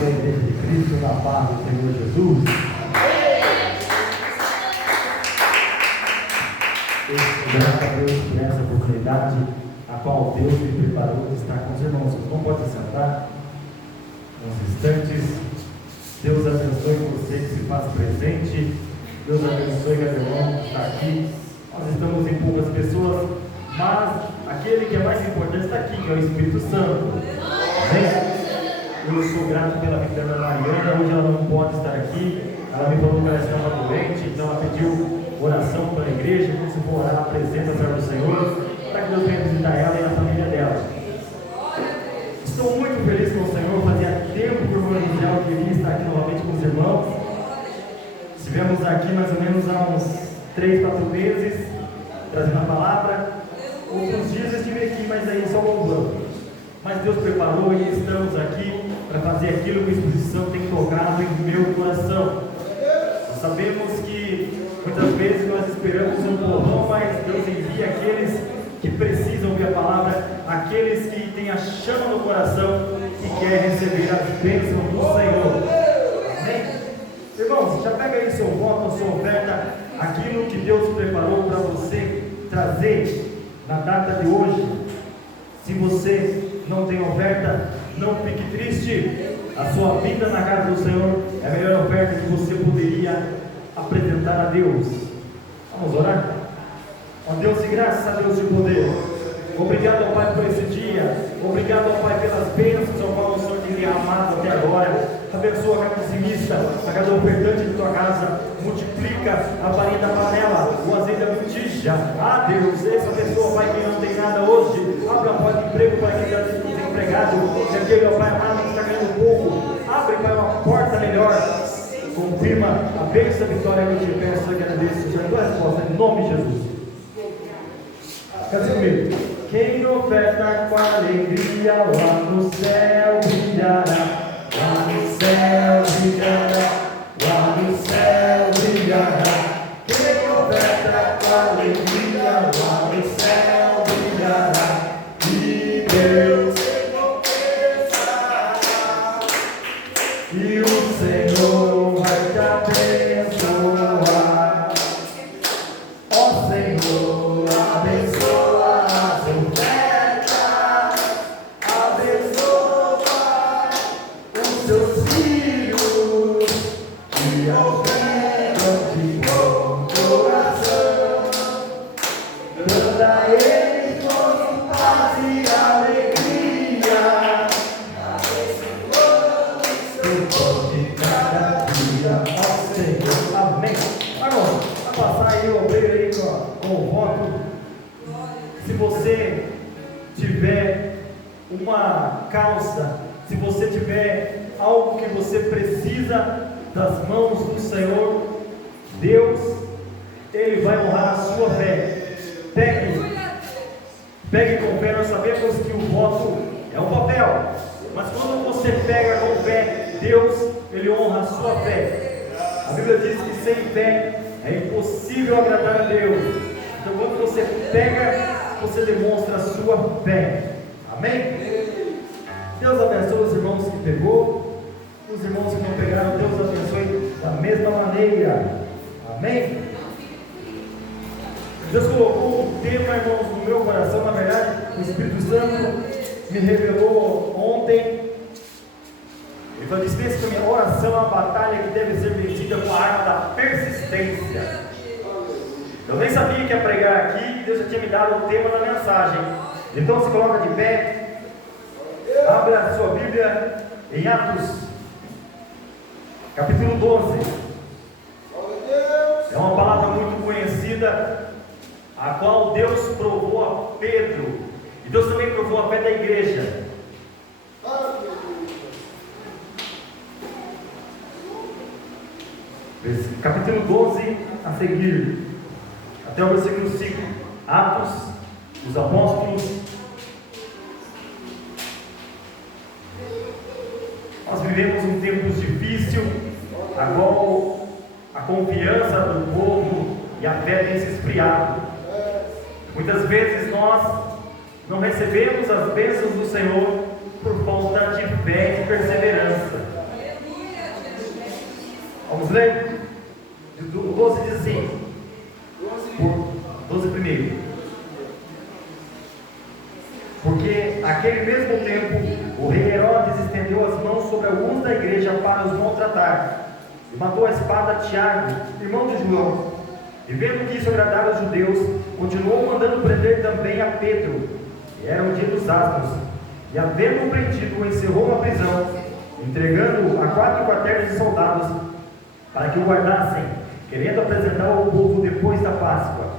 da Igreja de Cristo, na paz do Senhor Jesus. Graças a Deus por essa oportunidade a qual Deus me preparou de estar com os irmãos. Não pode sentar uns instantes. Deus abençoe você que se faz presente. Deus abençoe cada irmão que está aqui. Nós estamos em poucas pessoas, mas aquele que é mais importante está aqui, que é o Espírito Santo. Amém? Eu sou grato pela vida da Mariana. Hoje ela não pode estar aqui. Ela me falou que ela estava doente, então ela pediu oração para a igreja. Quando você for orar, apresenta a senhora do Senhor, para que Deus venha visitar ela e a família dela. Estou muito feliz com o Senhor. Fazia tempo que o irmão Israel queria estar aqui novamente com os irmãos. Estivemos aqui mais ou menos há uns 3, 4 meses, trazendo a palavra. Outros dias eu estive aqui, mas aí só louvando. Mas Deus preparou e estamos aqui para fazer aquilo que o Espírito Santo tem tocado em meu coração. Nós sabemos que muitas vezes nós esperamos um povão, mas Deus envia aqueles que precisam ouvir a palavra, aqueles que têm a chama no coração e querem receber as bênçãos do Senhor. Amém? Irmãos, já pega aí seu voto, a sua oferta, aquilo que Deus preparou para você trazer na data de hoje. Se você não tem oferta, não fique triste. A sua vida na casa do Senhor é a melhor oferta que você poderia apresentar a Deus. Vamos orar? Ó Deus de graça, Deus de poder, obrigado ao Pai por esse dia. Obrigado ao Pai pelas bênçãos ao qual o Senhor tem derramado até agora. Abençoa cada dizimista, a cada ofertante de tua casa. Multiplica a farinha da panela, o azeite da botija. Ah Deus, essa pessoa, Pai, que não tem nada hoje, abre a porta de emprego para quem está desempregado. E aquele, ó Pai amado, que está ganhando pouco, abre, Pai, uma porta melhor. Confirma a bênção e a vitória que eu te peço e agradeço. Já tua resposta, em nome de Jesus. Cante comigo. Quem oferta com alegria lá no céu brilhará. Lá no céu brilhará. Lá no céu brilhará. Quem oferta com alegria lá no céu brilhará. E Deus recompensará. E o Senhor vai te abençoar. Ó Senhor, abençoa as ofertas, abençoa os seus filhos que ofertam de bom coração. Dando a eles com paz e alegria, o pão de cada dia, ó Senhor. Amém. Agora, vai passar aí o obreiro aí com o voto. Se você tiver uma causa, se você tiver algo que você precisa das mãos do Senhor, Deus, Ele vai honrar a sua fé. Pegue com fé. Nós sabemos que o voto é um papel, mas quando você pega com fé, Deus, Ele honra a sua fé. A Bíblia diz que sem fé é impossível agradar a Deus. Então quando você pega, você demonstra a sua fé. Amém? Deus abençoe os irmãos que pegou. Os irmãos que não pegaram, Deus abençoe da mesma maneira. Amém? Deus colocou um tema, irmãos, no meu coração. Na verdade, o Espírito Santo me revelou ontem. Ele falou: dispensa que a minha oração é uma batalha que deve ser vencida com a arma da persistência. Eu nem sabia que ia pregar aqui, Deus já tinha me dado o tema da mensagem. Então se coloca de pé, abre a sua Bíblia em Atos, capítulo 12. É uma palavra muito conhecida, a qual Deus provou a Pedro, e Deus também provou a fé da igreja. Capítulo 12 a seguir, até o versículo 5. Atos dos Apóstolos. Nós vivemos um tempo difícil, a qual a confiança do povo e a fé tem se esfriado. Muitas vezes nós não recebemos as bênçãos do Senhor por falta de fé e de perseverança. Vamos ler? O 12 diz assim, 12 primeiro. Porque naquele mesmo tempo o rei Herodes estendeu as mãos sobre alguns da igreja para os maltratar, e matou a espada Tiago, irmão de João. E vendo que isso agradava aos judeus, continuou mandando prender também a Pedro, e era o dia dos asnos. E havendo-o prendido, o encerrou na prisão, entregando-o a 4 quartéis de soldados, para que o guardassem, querendo apresentá-lo ao povo depois da Páscoa.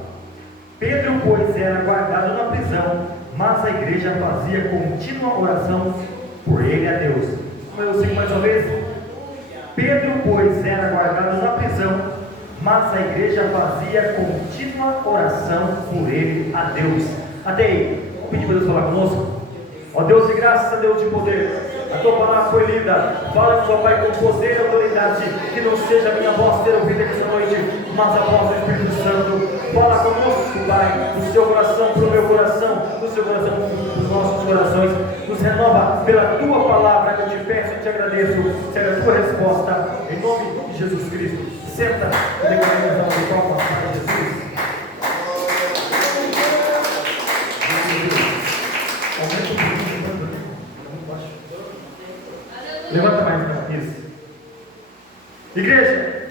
Pedro, pois, era guardado na prisão, mas a igreja fazia contínua oração por ele a Deus. Como eu sei mais uma vez? Pedro, pois, era guardado na prisão, mas a igreja fazia contínua oração por ele a Deus. Até aí, vou pedir para Deus falar conosco. Ó Deus de graça, Deus de poder, a tua palavra foi lida. Fala, meu Pai, com poder e autoridade, que não seja a minha voz ter ouvida esta noite, mas a voz do Espírito Santo. Fala conosco, Pai, no seu coração, para o meu coração, no seu coração, nos nossos corações. Nos renova pela tua palavra, que eu te peço e te agradeço. Seja a tua resposta, em nome de Jesus Cristo. Senta e declaramos a tua palavra, Jesus. Levanta mais então, isso. Igreja,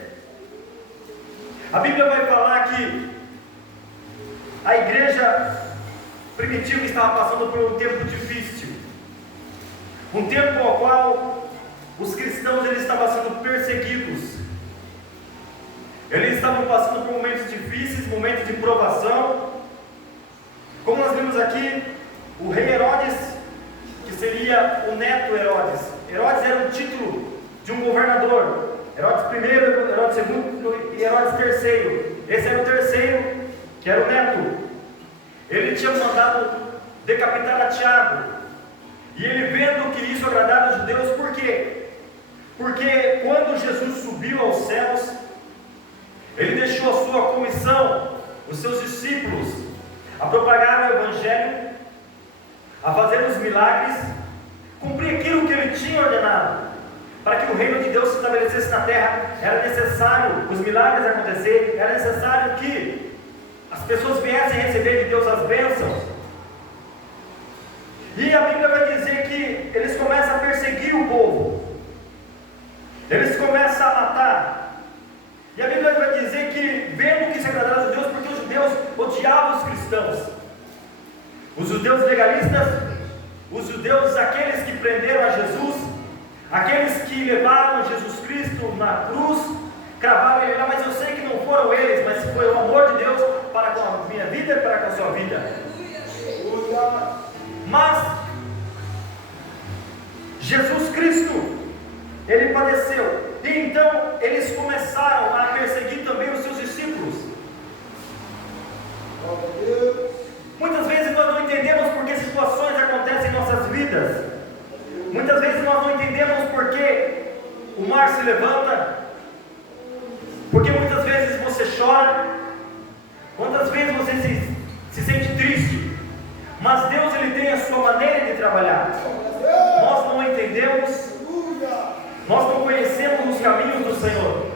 a Bíblia vai falar que a igreja primitiva estava passando por um tempo difícil, um tempo ao qual os cristãos eles estavam sendo perseguidos, eles estavam passando por momentos difíceis, momentos de provação. Como nós vimos aqui, o rei Herodes, que seria o neto Herodes. Herodes era um título de um governador. Herodes I, Herodes II e Herodes III. Esse era o terceiro, que era o neto. Ele tinha mandado decapitar a Tiago. E ele, vendo que isso agradava aos judeus, por quê? Porque quando Jesus subiu aos céus, ele deixou a sua comissão, os seus discípulos, a propagar o Evangelho, a fazer os milagres, cumprir aquilo que ele tinha ordenado. Para que o reino de Deus se estabelecesse na terra, era necessário os milagres acontecer, era necessário que as pessoas viessem receber de Deus as bênçãos. E a Bíblia vai dizer que eles começam a perseguir o povo, eles começam a matar. E a Bíblia vai dizer que, vendo que se agradaram aos judeus, porque os judeus odiavam os cristãos, os judeus legalistas, os judeus, aqueles que prenderam a Jesus, aqueles que levaram Jesus Cristo na cruz, cravaram ele lá, mas eu sei que não foram eles, mas foi o amor de Deus para com a minha vida e para com a sua vida. Mas Jesus Cristo, ele padeceu, e então eles começaram a perseguir também os seus discípulos. Muitas vezes nós não entendemos por que situações acontecem em nossas vidas. Muitas vezes nós não entendemos por que o mar se levanta, porque muitas vezes você chora, quantas vezes você se sente triste, mas Deus ele tem a sua maneira de trabalhar. Nós não entendemos, nós não conhecemos os caminhos do Senhor.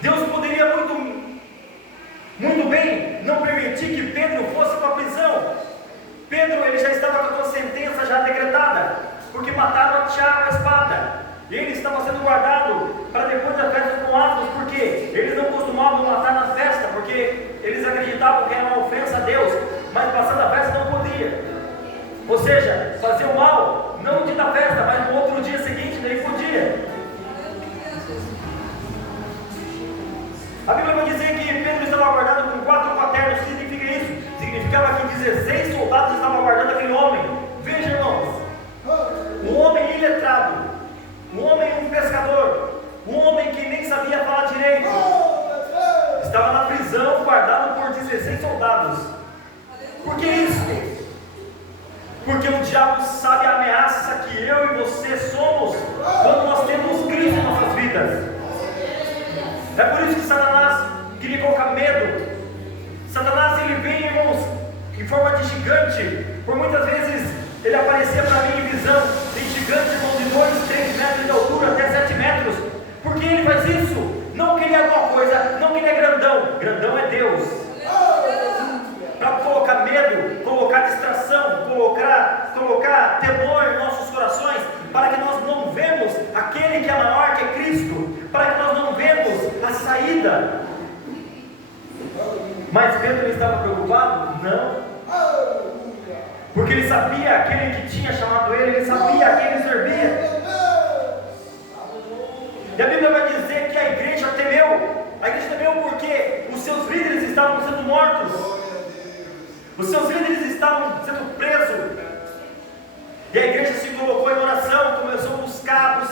Deus poderia muito bem não permitir que Pedro fosse para a prisão. Pedro ele já estava com a sua sentença já decretada, porque mataram a Tiago a espada, e ele estava sendo guardado para depois da festa com asnos, porque eles não costumavam matar na festa, porque eles acreditavam que era uma ofensa a Deus, mas passando a festa não podia, ou seja, fazer o mal, não no dia da festa, mas no outro dia seguinte, daí podia. A Bíblia vai dizer que Pedro estava guardado com 4 paternos. O que significa isso? Significava que 16 soldados estavam guardando aquele homem. Veja, irmãos, um homem iletrado, um homem um pescador, um homem que nem sabia falar direito, estava na prisão guardado por 16 soldados. Por que isso? Porque o diabo sabe a ameaça que eu e você somos quando nós temos Cristo em nossas vidas. É por isso que Satanás queria colocar medo. Satanás ele vem, irmãos, em forma de gigante. Por muitas vezes ele aparecia para mim em visão. Tem gigantes, irmãos, de 2, 3 metros de altura, até 7 metros. vida. Mas Pedro ele estava preocupado? Não. Porque ele sabia aquele que tinha chamado ele sabia a quem ele servia. E a Bíblia vai dizer que a igreja temeu. A igreja temeu porque os seus líderes estavam sendo mortos. Os seus líderes estavam sendo presos. E a igreja se colocou em oração, começou a buscar.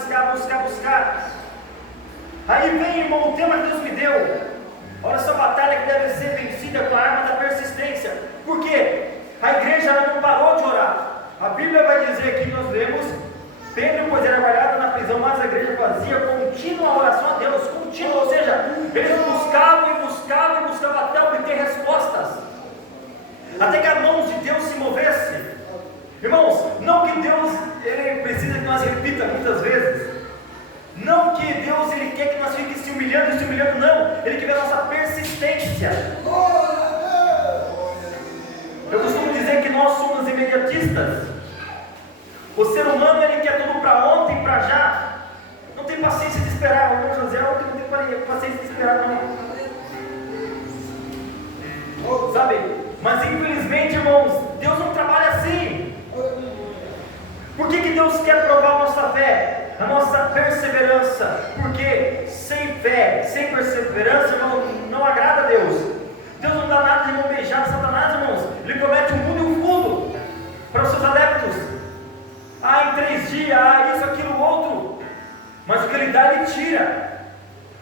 Aí vem, irmão, o tema que Deus me deu. Olha essa batalha que deve ser vencida com a arma da persistência. Por quê? A igreja não parou de orar. A Bíblia vai dizer que nós lemos: Pedro, pois era guardado na prisão, mas a igreja fazia contínua oração a Deus, contínua, ou seja, eles buscavam até obter respostas, até que a mão de Deus se movesse. Irmãos, não que Deus ele precisa que nós repita muitas vezes, não que Deus ele quer que nós fiquemos se humilhando, não, Ele quer a nossa persistência. Eu costumo dizer que nós somos imediatistas. O ser humano ele quer tudo para ontem, para já. Não tem paciência de esperar. O irmão José ontem não tem paciência de esperar, não. Sabe? Mas infelizmente, irmãos, Deus não trabalha assim. Por que Deus quer provar a nossa fé, a nossa perseverança? Porque sem fé, sem perseverança, irmão, não agrada a Deus. Deus não dá nada de mão beijada a Satanás, irmãos. Ele promete o mundo e o fundo para os seus adeptos. Em 3 dias, isso, aquilo, outro. Mas o que Ele dá, Ele tira.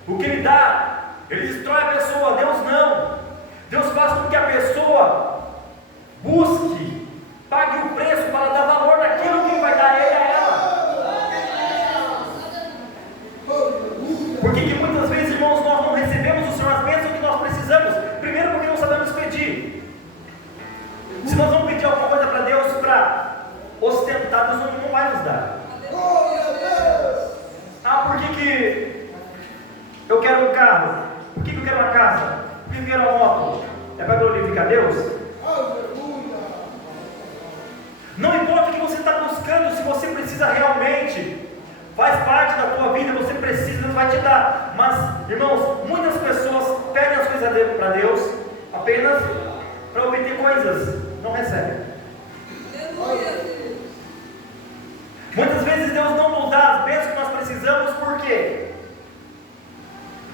O que Ele dá, Ele destrói a pessoa. Deus não. Deus faz com que a pessoa busque, pague o preço para dar valor naquilo que Ele vai dar a ele e a ela. Por que muitas vezes, irmãos, nós não recebemos do Senhor as bênçãos que nós precisamos? Primeiro porque não sabemos pedir. Se nós vamos pedir alguma coisa para Deus para ostentar, Deus não vai nos dar. Por que eu quero um carro? Por que eu quero uma casa? Por que eu quero uma moto? É para glorificar Deus? Não importa o que você está buscando, se você precisa realmente, faz parte da tua vida, você precisa, Deus vai te dar. Mas, irmãos, muitas pessoas pedem as coisas para Deus apenas para obter coisas, não recebem. Muitas vezes Deus não nos dá as bênçãos que nós precisamos, por quê?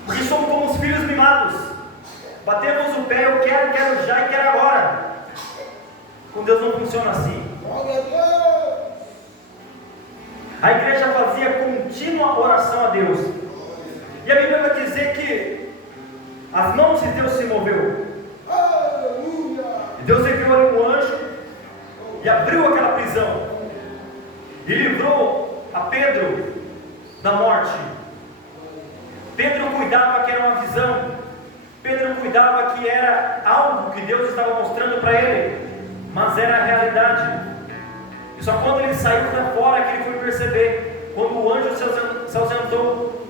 Porque somos como os filhos mimados. Batemos o pé, eu quero já e quero agora. Com Deus não funciona assim. A igreja fazia contínua oração a Deus. E a Bíblia vai dizer que as mãos de Deus se moveu. E Deus enviou ali um anjo e abriu aquela prisão. E livrou a Pedro da morte. Pedro cuidava que era uma visão. Pedro cuidava que era algo que Deus estava mostrando para ele, mas era a realidade. E só quando ele saiu para fora que ele foi perceber, quando o anjo se ausentou.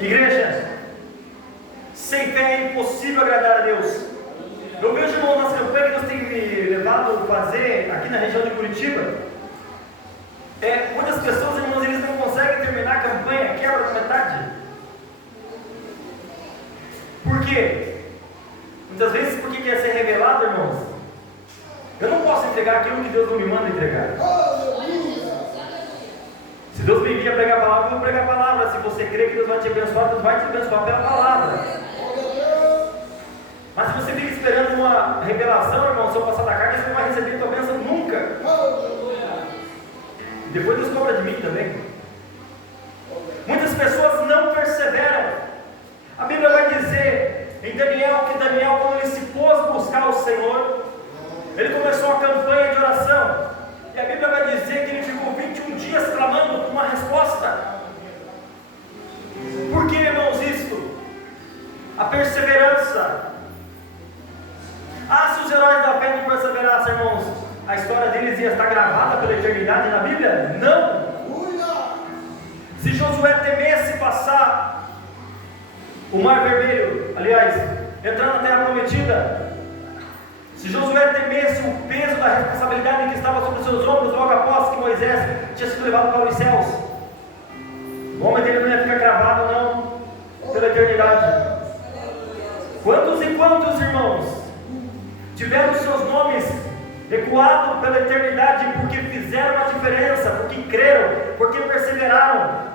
Igreja, sem fé é impossível agradar a Deus. Eu vejo, irmão, nas campanhas que Deus tem me levado a fazer aqui na região de Curitiba, muitas pessoas, irmãos, eles não conseguem terminar a campanha, quebra na metade. Por quê? Muitas vezes porque quer ser revelado, irmãos. Eu não posso entregar aquilo que Deus não me manda entregar. Se Deus me envia pregar a palavra, eu vou pregar a palavra. Se você crê que Deus vai te abençoar, Deus vai te abençoar pela palavra. Mas se você fica esperando uma revelação, irmão, se eu passar da carga, você não vai receber a tua bênção nunca. E depois Deus cobra de mim também. Muitas pessoas não perseveram. A Bíblia vai dizer em Daniel que Daniel, quando ele se pôs buscar o Senhor, ele começou uma campanha de oração. E a Bíblia vai dizer que ele ficou 21 dias clamando por uma resposta. Por que, irmãos, isto? A perseverança. Se os heróis da fé não perseverassem, irmãos, a história deles ia estar gravada pela eternidade na Bíblia? Não. Se Josué temesse passar o Mar Vermelho, aliás, entrar na Terra Prometida, se Josué temesse o peso da responsabilidade que estava sobre os seus ombros logo após que Moisés tinha sido levado para os céus, o nome dele não ia ficar gravado, não. pela eternidade. Quantos e quantos irmãos tiveram seus nomes ecoados pela eternidade porque fizeram a diferença, porque creram, porque perseveraram.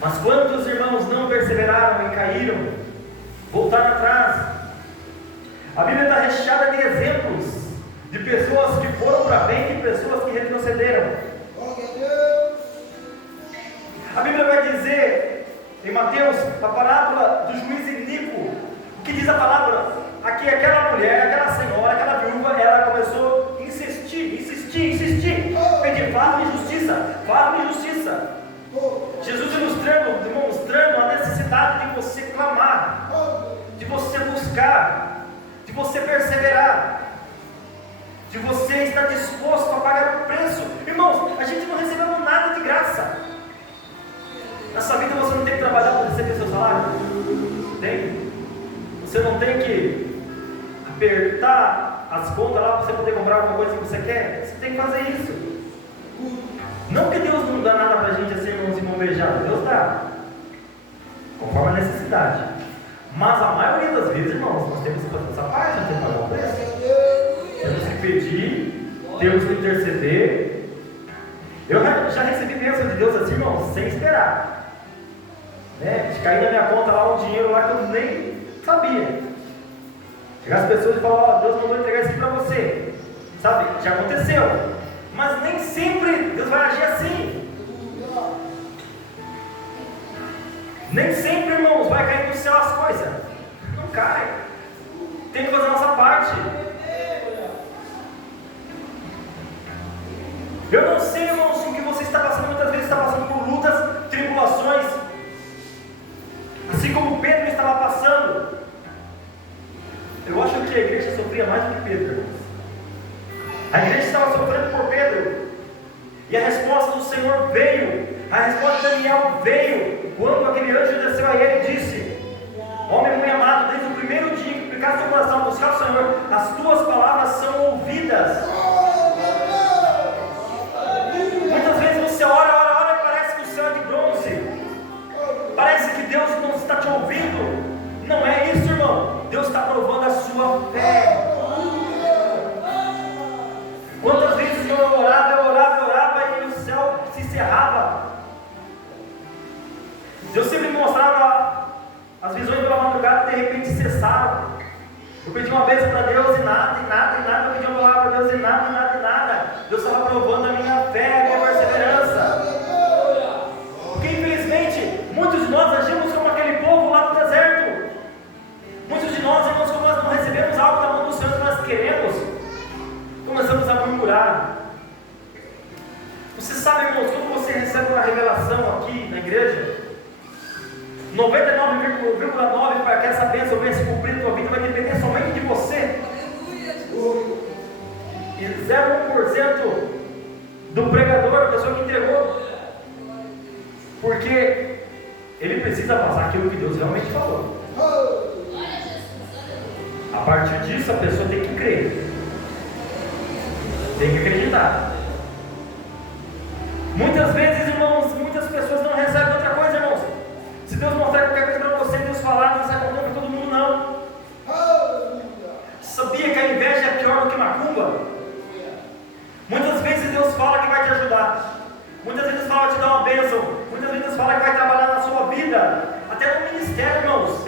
Mas quantos irmãos não perseveraram e caíram, voltaram atrás? A Bíblia está recheada de exemplos de pessoas que foram para bem e pessoas que retrocederam. A Bíblia vai dizer em Mateus a parábola do juiz iníquo. O que diz a palavra? Aqui aquela mulher, aquela senhora, aquela viúva, ela começou a insistir, pedir, fala-me justiça. Jesus demonstrando a necessidade de você clamar, de você buscar, de você perseverar, de você estar disposto a pagar o preço. Irmãos, a gente não recebeu nada de graça. Nessa vida você não tem que trabalhar para receber seu salário. Tem? Você não tem que apertar as contas lá para você poder comprar alguma coisa que você quer. Você tem que fazer isso. Não que Deus não dá nada para a gente assim, irmãos, imovejados. Deus dá, conforme a necessidade. Mas a maioria das vezes, irmãos, nós temos que fazer essa parte, nós temos que pagar o preço. Temos que pedir, temos que interceder. Eu já recebi bênção de Deus assim, irmãos, sem esperar. De cair na minha conta lá um dinheiro lá que eu nem sabia. Chegar as pessoas e falar, Deus mandou entregar isso aqui para você. Sabe? Já aconteceu. Mas nem sempre Deus vai agir assim. Nem sempre, irmãos, vai cair do céu as coisas. Não cai. Tem que fazer a nossa parte. Eu não sei, irmãos, o que você está passando. Muitas vezes está passando por lutas, tribulações, assim como Pedro estava passando. Eu acho que a igreja sofria mais do que Pedro, irmãos. A igreja estava sofrendo por Pedro, e a resposta do Senhor veio. A resposta de Daniel veio quando aquele anjo desceu a ele e disse: homem muito amado, desde o primeiro dia que aplicaste teu coração a buscar o Senhor, as tuas palavras são ouvidas. Muitas vezes você ora e parece que o céu é de bronze, parece que Deus não está te ouvindo. Não é isso, irmão. Deus está provando a sua fé. Quantas vezes eu orava e o céu se cerrava. Deus sempre me mostrava as visões pela madrugada e de repente cessaram. Eu pedi uma bênção para Deus e nada. Eu pedi uma palavra para Deus e nada. Deus estava provando a minha fé, a minha perseverança. Porque infelizmente muitos de nós agimos como aquele povo lá no deserto. Muitos de nós, irmãos, como nós não recebemos algo da mão do Senhor que nós queremos, começamos a murmurar. Você sabe, irmãos, quando você recebe uma revelação aqui na igreja, 99,9% para que essa bênção venha se cumprir na tua vida vai depender somente de você. E 0,1% do pregador, a pessoa que entregou. Porque ele precisa passar aquilo que Deus realmente falou. A partir disso, a pessoa tem que crer. Tem que acreditar. Muitas vezes, irmãos, muitas pessoas não recebem outra coisa, irmãos. Se Deus mostrar qualquer coisa para você, Deus falar, não sai contando para todo mundo, não. Sabia que a inveja é pior do que macumba? Muitas vezes Deus fala que vai te ajudar. Muitas vezes fala que vai te dar uma bênção. Muitas vezes fala que vai trabalhar na sua vida. Até no ministério, irmãos.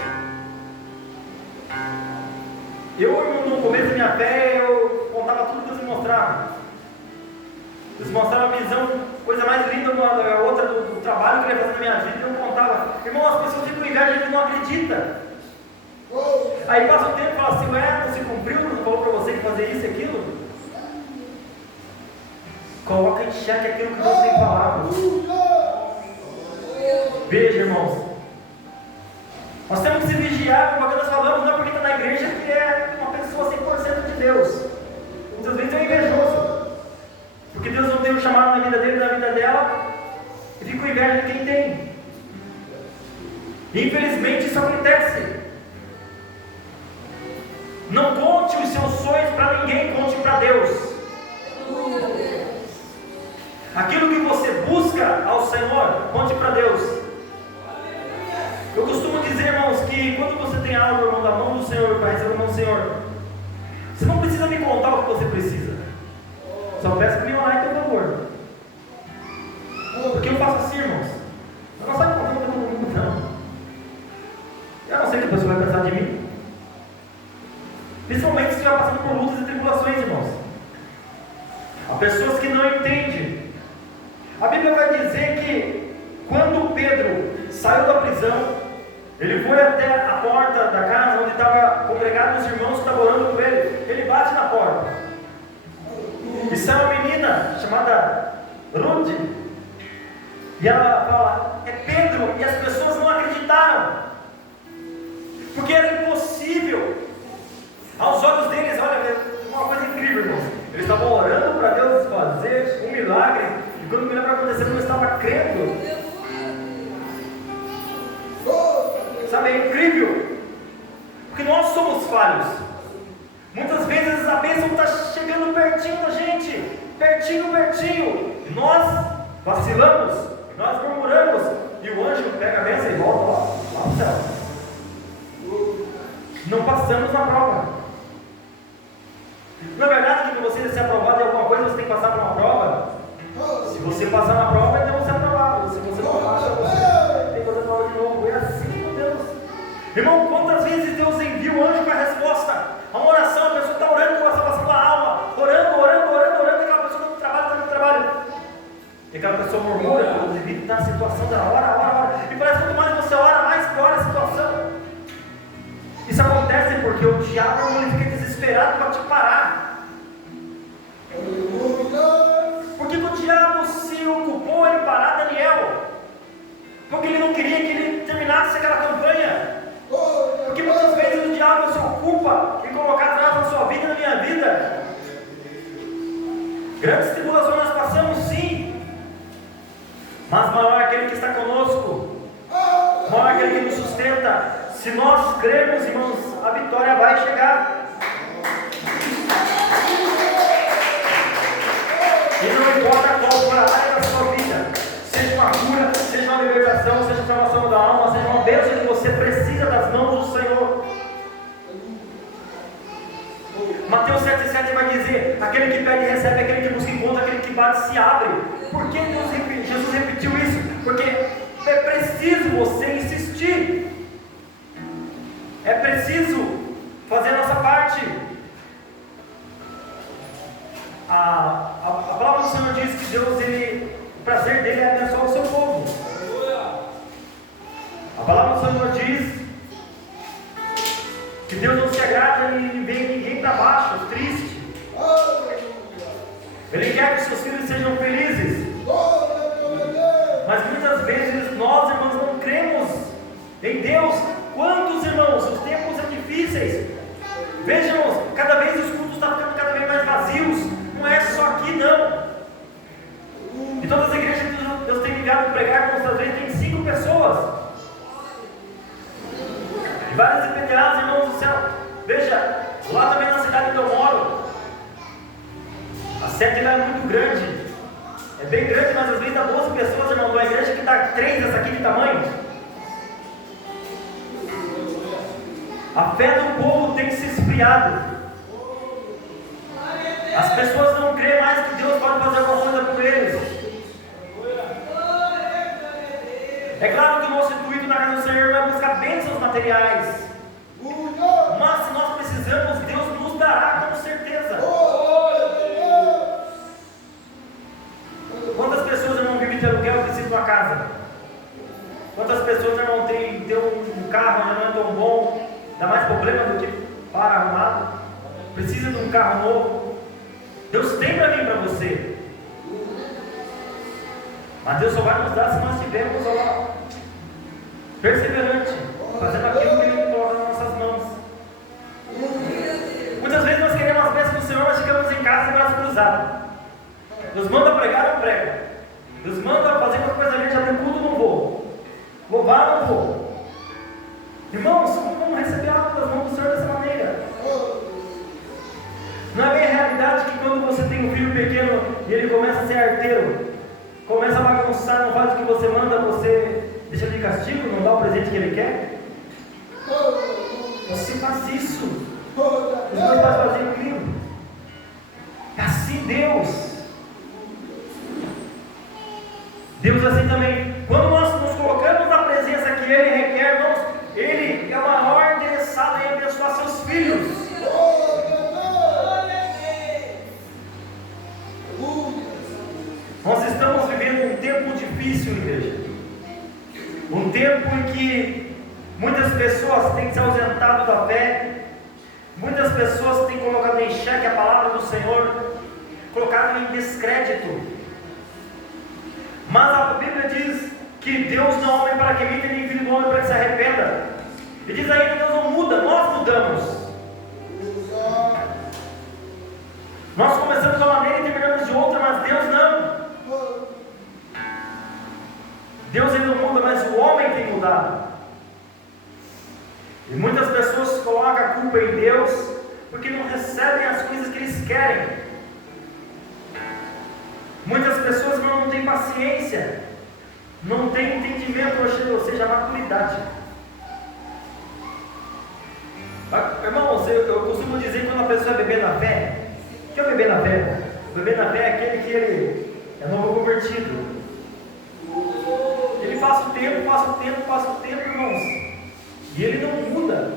Eu, no começo da minha fé, eu contava tudo que Deus me mostrava. Deus mostrava a visão, coisa mais linda, a outra do trabalho que ele ia fazer na minha vida, eu contava. Irmão, as pessoas ficam com inveja e não acreditam. Aí passa o tempo e fala assim, ué, não se cumpriu, não falou para você que fazer isso e aquilo? Coloca em xeque aquilo que Deus tem falado. Veja, irmãos, nós temos que se vigiar com o que nós falamos, não é porque está na igreja que é uma pessoa 100% de Deus. Muitas vezes é invejoso, porque Deus não tem um chamado na vida dele, na vida dela, e fica com inveja de quem tem. Infelizmente isso acontece. Não conte os seus sonhos para ninguém, conte para Deus. Aquilo que você busca ao Senhor, conte para Deus. Senhor, para receber o Senhor. Você não precisa me contar o que você precisa. Só peço para me orar em teu favor. Porque eu faço assim, irmãos. Eu não saio contando todo mundo, não. Eu não sei o que a pessoa vai pensar de mim. Principalmente se estiver passando por lutas e tribulações, irmãos. Há pessoas que não entendem. A Bíblia vai dizer que quando Pedro saiu da prisão, ele foi até a porta da casa onde estavam congregados os irmãos que estavam orando por ele. Ele bate na porta. E sai uma menina chamada Ruth. E ela fala, é Pedro. E as pessoas não acreditaram. Porque era impossível. Aos olhos deles, olha, uma coisa incrível, irmãos. Eles estavam orando para Deus fazer um milagre. E quando o milagre aconteceu, não estava crendo. Sabe, é incrível. Porque nós somos falhos. Muitas vezes a bênção está chegando pertinho da gente. Pertinho, pertinho. E nós vacilamos. Nós murmuramos. E o anjo pega a bênção e volta lá no céu. Não passamos na prova. Na verdade, que você ser aprovado em alguma coisa, você tem que passar por uma prova. Se você passar na prova, então você é aprovado. Se você não passa, você tem que fazer a prova de novo. É assim, meu Deus. Irmão, quantas vezes Deus envia o anjo com a resposta? A uma oração, a pessoa está orando com a salvação da alma. Orando, e aquela pessoa está no trabalho, está no trabalho. E aquela pessoa murmura, devido está na situação dela, ora. E parece que quanto mais você ora, mais piora a situação. Isso acontece porque o diabo ele fica desesperado para te parar. Por que o diabo se ocupou em parar Daniel? Porque ele não queria que ele terminasse aquela campanha. Porque muitas vezes o diabo se ocupa em colocar atrás na sua vida e na minha vida. Grandes tribulações nós passamos, sim. Mas maior é aquele que está conosco. Maior é aquele que nos sustenta. Se nós cremos, irmãos, a vitória vai chegar. E não importa qual for a área da sua vida, seja uma cura, seja uma libertação, seja a salvação da alma, seja uma bênção que você precisa das mãos do Senhor. Mateus 7,7 vai dizer: aquele que pede recebe, aquele que busca encontra, aquele que bate se abre. Por que Jesus repetiu isso? Porque é preciso você insistir. É preciso fazer a nossa parte. A palavra do Senhor diz que Deus, o prazer dele é abençoar o seu povo. A palavra do Senhor diz que Deus não se agrada em ver ninguém para baixo, triste. Ele quer que os seus filhos sejam felizes. Mas muitas vezes nós, irmãos, não cremos em Deus. Quantos, irmãos, os tempos são difíceis. Vejam, irmãos, cada vez os cultos estão ficando cada vez mais vazios. Não é só aqui, não. Em todas as igrejas que Deus tem ligado a pregar, muitas vezes tem 5 pessoas. E várias IPTAs, irmãos do céu. Veja, lá também na cidade onde eu moro, a sede lá é muito grande. É bem grande, mas às vezes dá 12 pessoas, irmão. Uma igreja que dá 3 essa aqui de tamanho. A fé do povo tem se esfriado. As pessoas não creem mais que Deus pode fazer alguma coisa por eles. É claro que o nosso intuito na casa do Senhor não é buscar bênçãos materiais. Mas se nós precisamos, Deus nos dará com certeza. Quantas pessoas, irmão, vivem de aluguel e precisam de uma casa? Quantas pessoas, irmão, têm um carro, já não é tão bom, dá mais problema do que para arrumado, precisa de um carro novo? Deus tem para mim e para você. Mas Deus só vai nos dar se nós estivermos perseverantes, fazendo aquilo que Ele coloca nas nossas mãos. Muitas vezes nós queremos as bênçãos do Senhor, mas ficamos em casa de braço cruzado. Deus manda pregar, eu prego. Deus manda fazer uma coisa ali, já tem culto, não vou. Louvar, não vou. Irmãos, vamos receber algo das mãos do Senhor dessa maneira. Não é bem a realidade que quando você tem um filho pequeno e ele começa a ser arteiro, começa a bagunçar, não faz o que você manda, você deixa de castigo, não dá o presente que ele quer? Você faz isso. Você vai fazer aquilo. É assim Deus. Deus assim também. Quando nós nos colocamos na presença que Ele requer, irmãos, Ele é o maior interessado em abençoar seus filhos. Nós estamos vivendo um tempo difícil, igreja. Um tempo em que muitas pessoas têm se ausentado da fé. Muitas pessoas têm colocado em xeque a palavra do Senhor, colocado em descrédito. Mas a Bíblia diz que Deus não é homem para que minta, nem filho do homem para que se arrependa. E diz aí que Deus não muda, nós mudamos. Nós começamos de uma maneira e terminamos de outra, mas Deus não. Deus ele não muda, mas o homem tem mudado. E muitas pessoas colocam a culpa em Deus porque não recebem as coisas que eles querem. Muitas pessoas não têm paciência, não têm entendimento, ou seja, maturidade. Irmãos, eu costumo dizer que quando a pessoa é bebê na fé, o que é o bebê na fé? O bebê na fé é aquele que ele é novo convertido. Ele passa o tempo, irmãos, e ele não muda.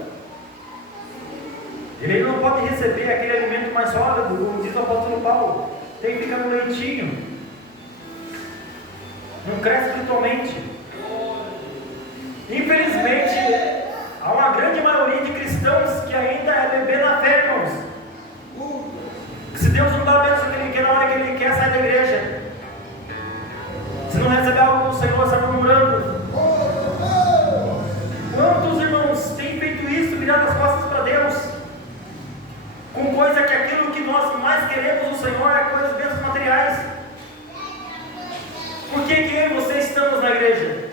Ele não pode receber aquele alimento mais sólido, como diz o apóstolo Paulo. Tem que ficar no leitinho. Não cresce espiritualmente. Infelizmente, há uma grande maioria de cristãos que ainda é bebê na fé, irmãos. Se Deus não dá a bênção que Ele quer na hora que Ele quer, sai da igreja. Se não recebe algo do Senhor, está murmurando. Quantos irmãos têm feito isso, virado as costas para Deus, com coisa que aquilo que nós mais queremos do Senhor é coisas bênçãos materiais? Por que eu e você estamos na igreja?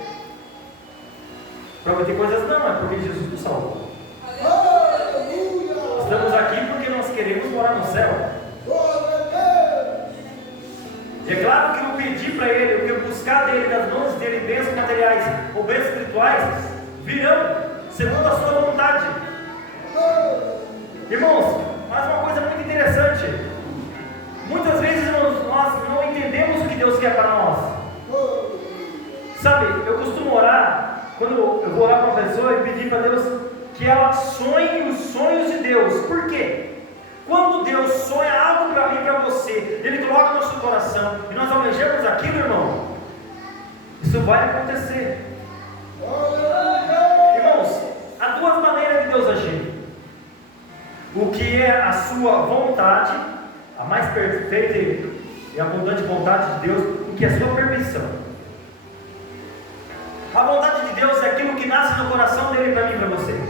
Para obter coisas? Não, é porque Jesus nos salvou. Estamos aqui porque nós queremos morar no céu. E é claro que eu pedi para Ele, o que eu buscar dele, das mãos dele, bênçãos materiais ou bênçãos espirituais, virão segundo a sua vontade. Irmãos, mas uma coisa muito interessante. Muitas vezes, irmãos, nós não entendemos o que Deus quer para nós. Sabe, eu costumo orar, quando eu vou orar para uma pessoa e pedir para Deus que ela sonhe os sonhos de Deus. Por quê? Quando Deus sonha algo para mim e para você, Ele coloca no nosso coração e nós almejamos aquilo, irmão, isso vai acontecer. Irmãos, há duas maneiras de Deus agir: o que é a sua vontade, a mais perfeita e abundante vontade de Deus, o que é a sua permissão. A vontade de Deus é aquilo que nasce no coração dele para mim e para você,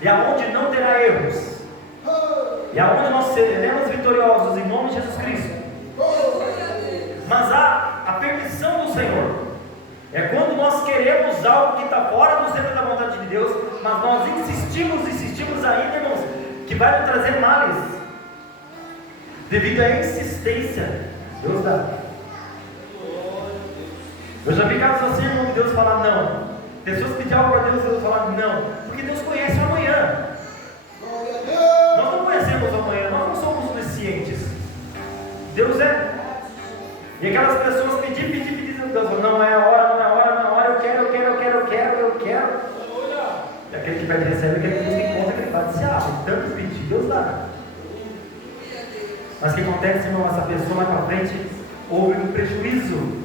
e aonde não terá erros, e aonde nós seremos vitoriosos em nome de Jesus Cristo. Mas há a permissão do Senhor. É quando nós queremos algo que está fora do centro da vontade de Deus, mas nós insistimos ainda, irmãos, que vai nos trazer males. Devido à insistência, Deus dá. Eu já vi casos assim, irmão, que Deus fala não. Pessoas pedem algo para Deus e Deus fala não, porque Deus conhece o amanhã. Nós não conhecemos o amanhã, nós não somos oniscientes. Deus é. E aquelas pessoas pedir, Deus fala, não é hora, eu quero. E aquele que pede recebe, aquele que busca encontra, aquele que bate se abre. Tanto pedir, Deus dá. Mas o que acontece, irmão? Essa pessoa lá para frente houve um prejuízo.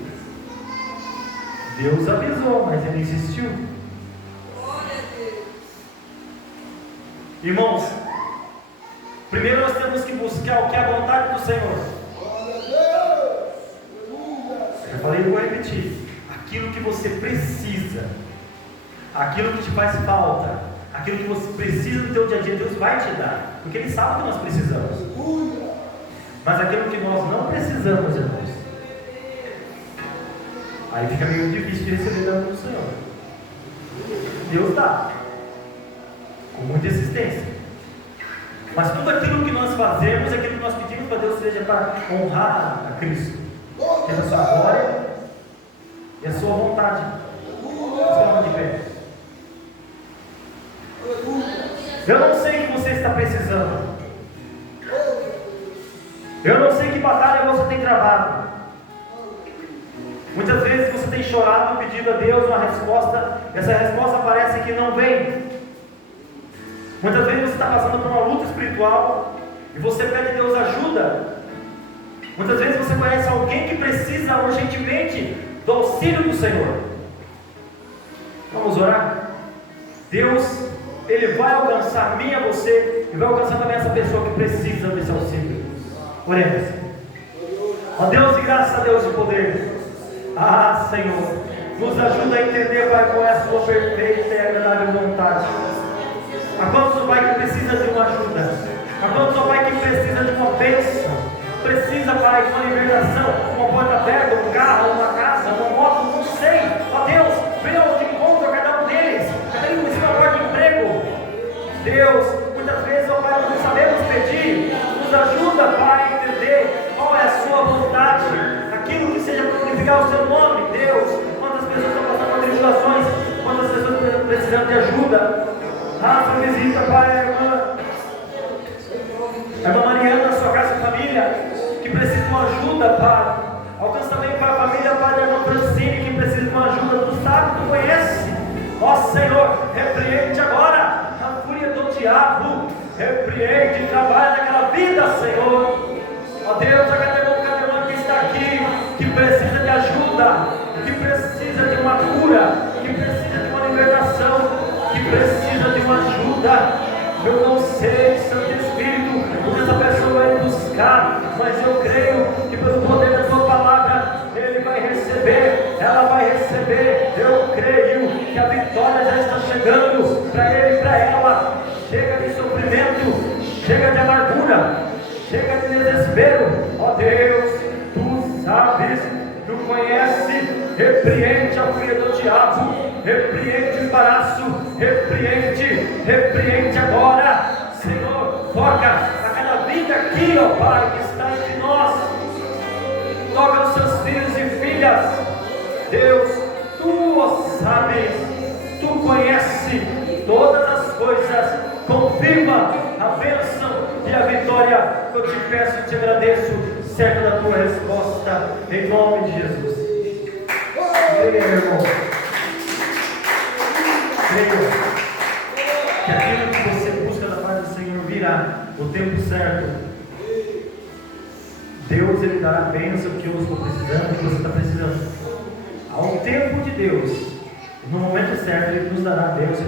Deus avisou, mas ele insistiu. Irmãos, primeiro nós temos que buscar o que é a vontade do Senhor. Eu falei e vou repetir: aquilo que você precisa, aquilo que te faz falta, aquilo que você precisa no teu dia a dia, Deus vai te dar, porque Ele sabe o que nós precisamos. Mas aquilo que nós não precisamos, irmãos, aí fica meio difícil de receber da mão do Senhor. Deus dá, com muita insistência. Mas tudo aquilo que nós fazemos, aquilo que nós pedimos para Deus, seja para honrar a Cristo, pela sua glória e a sua vontade. Vamos de pé. Eu não sei o que você está precisando. Eu não sei que batalha você tem travado. Muitas vezes você tem chorado pedindo a Deus uma resposta. Essa resposta parece que não vem. Muitas vezes você está passando por uma luta espiritual e você pede a Deus ajuda. Muitas vezes você conhece alguém que precisa urgentemente do auxílio do Senhor. Vamos orar? Deus, Ele vai alcançar a mim e a você, e vai alcançar também essa pessoa que precisa desse auxílio. Oremos. Ó Deus, e graças a Deus de poder. Ah, Senhor, nos ajuda a entender, Pai, qual é a sua perfeita e agradável vontade. A quantos, Pai, que precisa de uma ajuda? A quantos, Pai, que precisa de uma bênção? Precisa, Pai, de uma libertação, uma porta aberta, um carro, uma casa, uma moto, não sei. Ó Deus, venha ao encontro a cada um deles. Cada um precisa de uma porta de emprego. Deus, muitas vezes, ó Pai, nós não sabemos pedir. Nos ajuda, Pai, a entender qual é a sua vontade. Aquilo que seja para glorificar o seu nome, Deus. Quantas pessoas estão passando por tribulações, quantas pessoas estão precisando de ajuda. Ah, visita, Pai, a irmã Mariana, sua casa e família, que precisa de uma ajuda, Pai. Alcança também, Pai, a família, Pai, da irmã Francine, que precisa de uma ajuda. Tu sabe, Tu conhece. Ó Senhor, repreende agora a fúria do diabo. Repreende, trabalha naquela vida, Senhor. Ó Deus, a cada irmão que está aqui, que precisa de ajuda, que precisa de uma cura, que precisa de uma libertação, que precisa de uma ajuda. Eu não sei, Santo Espírito, o que essa pessoa vai buscar, mas eu creio que pelo poder da Tua palavra, ele vai receber, ela vai receber. Eu creio que a vitória já está chegando para ele e para ela. Chega de sofrimento, chega de amargura, chega de desespero. Ó Deus, Tu sabes, Tu conhece. Repreende a fúria do diabo, repreende o embaraço, repreende agora. Senhor, toca a cada vida aqui, ó Pai, que está entre nós. Toca os seus filhos e filhas. Deus, Tu sabes, Tu conhece todas as coisas. Confirma a bênção e a vitória. Eu te peço e te agradeço, certo da Tua resposta, em nome de Jesus. Creia, meu irmão. Creia que aquilo que você busca da parte do Senhor virá no tempo certo. Deus, Ele dará a bênção que eu estou precisando, que você está precisando. Ao tempo de Deus, no momento certo, Ele nos dará a bênção.